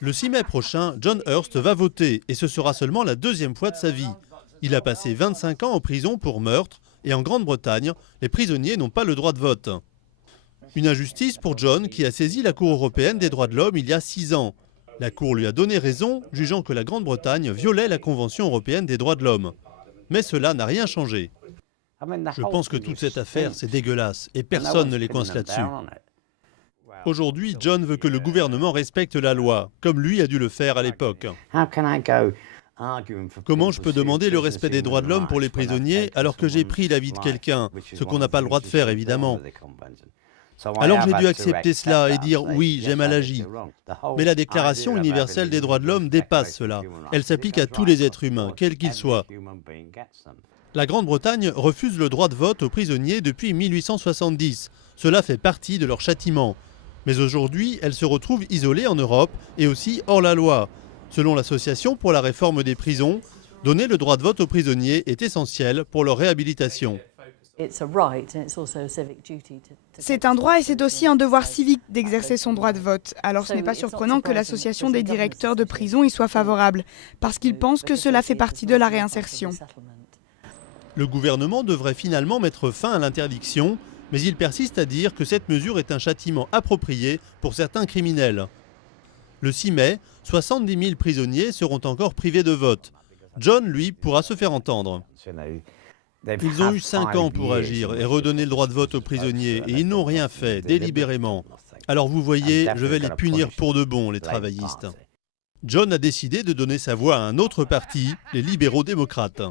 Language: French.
Le 6 mai prochain, John Hurst va voter et ce sera seulement la deuxième fois de sa vie. Il a passé 25 ans en prison pour meurtre et en Grande-Bretagne, les prisonniers n'ont pas le droit de vote. Une injustice pour John qui a saisi la Cour européenne des droits de l'homme il y a 6 ans. La Cour lui a donné raison, jugeant que la Grande-Bretagne violait la Convention européenne des droits de l'homme. Mais cela n'a rien changé. Je pense que toute cette affaire, c'est dégueulasse et personne ne les coince là-dessus. Aujourd'hui, John veut que le gouvernement respecte la loi, comme lui a dû le faire à l'époque. Comment je peux demander le respect des droits de l'homme pour les prisonniers alors que j'ai pris la vie de quelqu'un, ce qu'on n'a pas le droit de faire évidemment. Alors j'ai dû accepter cela et dire oui, j'ai mal agi. Mais la Déclaration universelle des droits de l'homme dépasse cela. Elle s'applique à tous les êtres humains, quels qu'ils soient. La Grande-Bretagne refuse le droit de vote aux prisonniers depuis 1870. Cela fait partie de leur châtiment. Mais aujourd'hui, elle se retrouve isolée en Europe et aussi hors la loi. Selon l'Association pour la réforme des prisons, donner le droit de vote aux prisonniers est essentiel pour leur réhabilitation. C'est un droit et c'est aussi un devoir civique d'exercer son droit de vote. Alors ce n'est pas surprenant que l'association des directeurs de prison y soit favorable, parce qu'ils pensent que cela fait partie de la réinsertion. Le gouvernement devrait finalement mettre fin à l'interdiction, mais il persiste à dire que cette mesure est un châtiment approprié pour certains criminels. Le 6 mai, 70 000 prisonniers seront encore privés de vote. John, lui, pourra se faire entendre. Ils ont eu 5 ans pour agir et redonner le droit de vote aux prisonniers et ils n'ont rien fait, délibérément. Alors vous voyez, je vais les punir pour de bon, les travaillistes. John a décidé de donner sa voix à un autre parti, les libéraux démocrates.